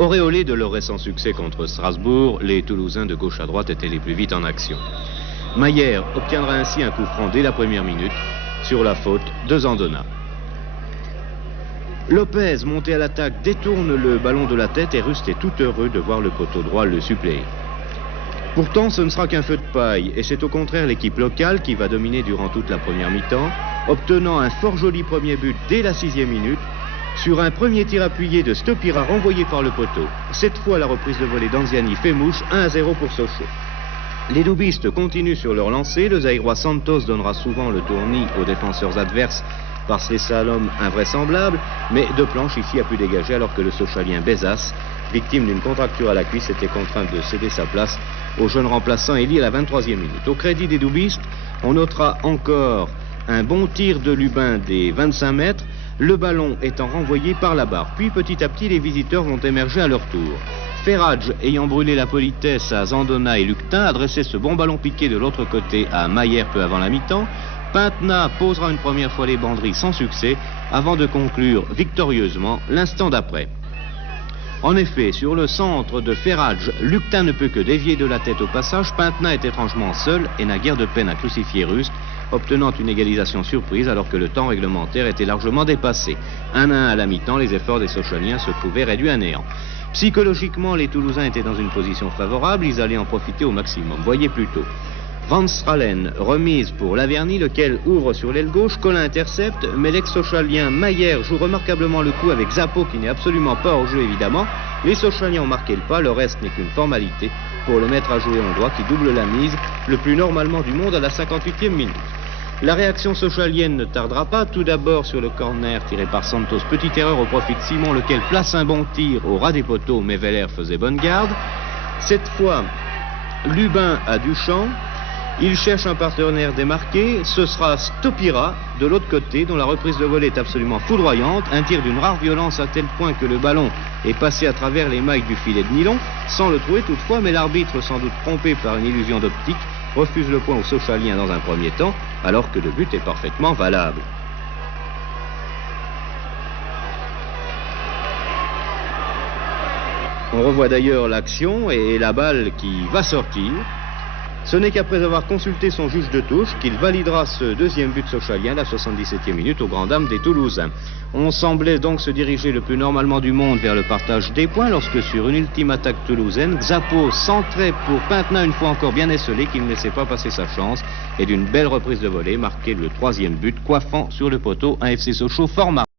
Auréolés de leur récent succès contre Strasbourg, les Toulousains de gauche à droite étaient les plus vite en action. Mayer obtiendra ainsi un coup franc dès la première minute sur la faute de Zandona. Lopez, monté à l'attaque, détourne le ballon de la tête et Rust est tout heureux de voir le poteau droit le suppléer. Pourtant, ce ne sera qu'un feu de paille et c'est au contraire l'équipe locale qui va dominer durant toute la première mi-temps, obtenant un fort joli premier but dès la 6e minute sur un premier tir appuyé de Stopira renvoyé par le poteau. Cette fois, la reprise de volée d'Anziani fait mouche, 1-0 pour Sochaux. Les doubistes continuent sur leur lancée. Le Zaïrois Santos donnera souvent le tournis aux défenseurs adverses par ses slaloms invraisemblables, mais de planche ici a pu dégager alors que le Sochalien Bezas, victime d'une contracture à la cuisse, était contraint de céder sa place au jeune remplaçant Elie à la 23e minute. Au crédit des doubistes, on notera encore un bon tir de Lubin des 25 mètres, le ballon étant renvoyé par la barre. Puis petit à petit, les visiteurs vont émerger à leur tour. Ferrage, ayant brûlé la politesse à Zandona et Luctin, adressait ce bon ballon piqué de l'autre côté à Mayer peu avant la mi-temps. Pintna posera une première fois les banderies sans succès avant de conclure victorieusement l'instant d'après. En effet, sur le centre de Ferrage, Luctin ne peut que dévier de la tête au passage. Pintna est étrangement seul et n'a guère de peine à crucifier Rust, obtenant une égalisation surprise alors que le temps réglementaire était largement dépassé. 1-1 à la mi-temps, les efforts des Sochaliens se trouvaient réduits à néant. Psychologiquement, les Toulousains étaient dans une position favorable, ils allaient en profiter au maximum. Voyez plutôt. Van Stralen remise pour Laverny, lequel ouvre sur l'aile gauche, Collin intercepte, mais l'ex-Sochalien Mayer joue remarquablement le coup avec Zappo qui n'est absolument pas hors jeu évidemment. Les Sochaliens ont marqué le pas, le reste n'est qu'une formalité pour le mettre à jouer en droit qui double la mise, le plus normalement du monde à la 58e minute. La réaction sochalienne ne tardera pas, tout d'abord sur le corner tiré par Santos, petite erreur au profit de Simon, lequel place un bon tir au ras des poteaux, mais Veller faisait bonne garde. Cette fois, Lubin à Duchamp. Il cherche un partenaire démarqué, ce sera Stopira de l'autre côté dont la reprise de volée est absolument foudroyante, un tir d'une rare violence à tel point que le ballon est passé à travers les mailles du filet de nylon, sans le trouver toutefois, mais l'arbitre, sans doute trompé par une illusion d'optique, refuse le point aux Sochaliens dans un premier temps, alors que le but est parfaitement valable. On revoit d'ailleurs l'action et la balle qui va sortir. Ce n'est qu'après avoir consulté son juge de touche qu'il validera ce deuxième but sochalien, la 77e minute, aux grandes dames des Toulousains. On semblait donc se diriger le plus normalement du monde vers le partage des points lorsque sur une ultime attaque toulousaine, Zappo centrait pour Pintna une fois encore bien esselé qu'il ne laissait pas passer sa chance et d'une belle reprise de volée marquait le troisième but coiffant sur le poteau un FC Sochaux fort marqué.